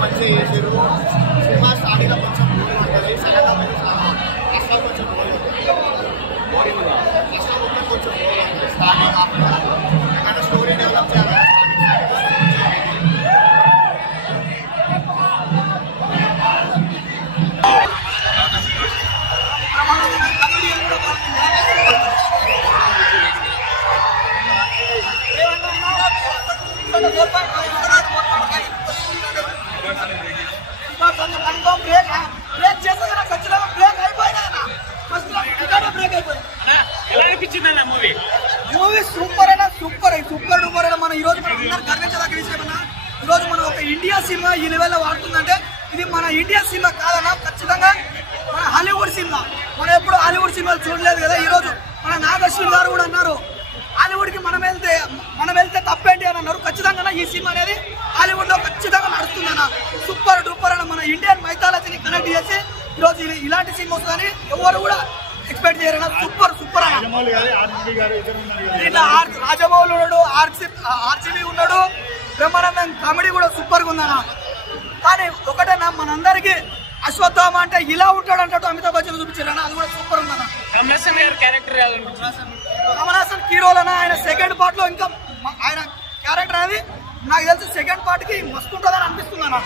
మంచిగా చేసారు cinema starting లో కొంచెం కష్టం కొంచెం కొంచెం స్టార్టింగ్ ఎక్కడ స్టోరీ డెవలప్ చేయాలి మూవీ సూపర్ అయినా సూపర్ డూపర్ అయినా మనం ఈ రోజు మనం అందరూ గర్వించదగ్గ విషయం అన్నా. ఈ రోజు మనం ఒక ఇండియా సినిమా ఈ లెవెల్లో వాడుతుందంటే ఇది మన ఇండియా సినిమా కాదన్నా, ఖచ్చితంగా మన హాలీవుడ్ సినిమా. మనం ఎప్పుడు హాలీవుడ్ సినిమాలు చూడలేదు కదా. ఈ రోజు మన నాగశ్విన్ గారు కూడా అన్నారు హాలీవుడ్ కి మనం వెళ్తే తప్పేంటి అని అన్నారు. ఖచ్చితంగా ఈ సినిమా అనేది హాలీవుడ్ లో ఖచ్చితంగా నడుస్తుందన్న. సూపర్ డూపర్ అయినా మన ఇండియన్ మైథాలజీని కనెక్ట్ చేసి ఈ రోజు ఇలాంటి సినిమా వస్తుందని ఎవరు కూడా ఎక్స్పెక్ట్ చేయరు. సూపర్ అన్న. రాజమౌళి ఉన్నాడు, ఆర్సీబీ ఉన్నాడు, బ్రహ్మానందం కామెడీ కూడా సూపర్ గా ఉందన్న. కానీ ఒకటేనా మనందరికి అశ్వత్థామ అంటే ఇలా ఉంటాడు అంటాడు అమితాబ్ బచ్చన్ చూపించారన్న, అది కూడా సూపర్ ఉందన్న. కమల్ హాసన్ హీరోలన్నా ఆయన సెకండ్ పార్ట్ లో ఇంకా ఆయన క్యారెక్టర్ అనేది నాకు తెలిసి సెకండ్ పార్ట్ కి మస్తు ఉంటుందని అనిపిస్తుంది అన్న.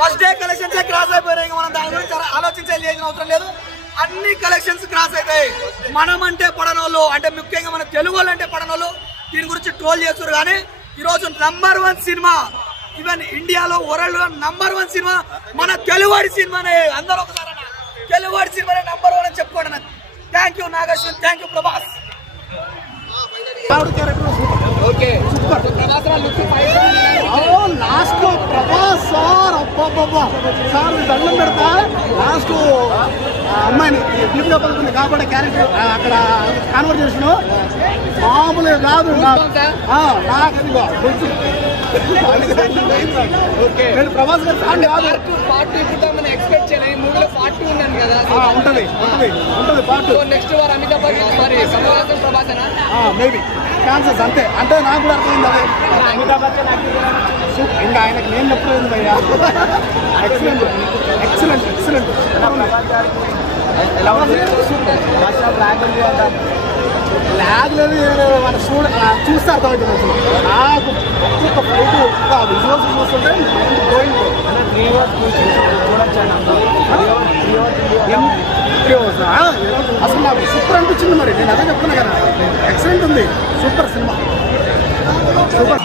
ఫస్ట్ డే కలెక్షన్స్ క్రాస్ అయిపోయాయి. మనం దాని గురించి ఆలోచించాల్సిన అవసరం లేదు. అన్ని కలెక్షన్స్ క్రాస్ అవుతాయి. మనం అంటే పడనోళ్ళు అంటే ముఖ్యంగా మన తెలుగు వాళ్ళు అంటే పడనోళ్ళు దీని గురించి ట్రోల్ చేస్తారు. కానీ ఈరోజు #1 సినిమా ఈవెన్ ఇండియాలో వరల్డ్ లో #1 సినిమా మన తెలుగువాడి సినిమానే. అందరూ ఒకసారి తెలుగువాడి సినిమానే #1 అని చెప్పుకోండి. Thank you Nageshwar, thank you Prabhas. Last లో ప్రభాస్ సార్ సార్ దండం పెడతా లాస్ట్ అమ్మాయిని దీపికా పడుతుంది కాబట్టి క్యారెక్టర్ అక్కడ కాన్వర్జేషన్ మామూలుగా కాదు. నేను ప్రభాస్ గారు ఫ్యాన్ కాదు. ఎక్స్పెక్ట్ చేయలేదు. మూవీలో పార్ట్ 2 ఉన్నాను కదా, ఉంటది పార్ట్ 2. నెక్స్ట్ వారు Amitabh Bachchan sorry Kamal Haasan Prabhas maybe chances అంతే నాకు కూడా అర్థమైంది. అదే అమితాబ్ బచ్చన్ ఇంకా ఆయనకు నేను చెప్పలేదు భయ్యా. ఎక్సలెంట్ లాగ్ లేదు మన చూస్తే అర్థమవుతుంది. అసలు నాకు ఒక్కొక్క ఫైట్ విజువల్స్ చూస్తుంటే అసలు నాకు సూపర్ అనిపించింది. మరి నేను అదే చెప్తున్నా కదా, ఎక్సలెంట్ ఉంది, సూపర్ సినిమా, సూపర్.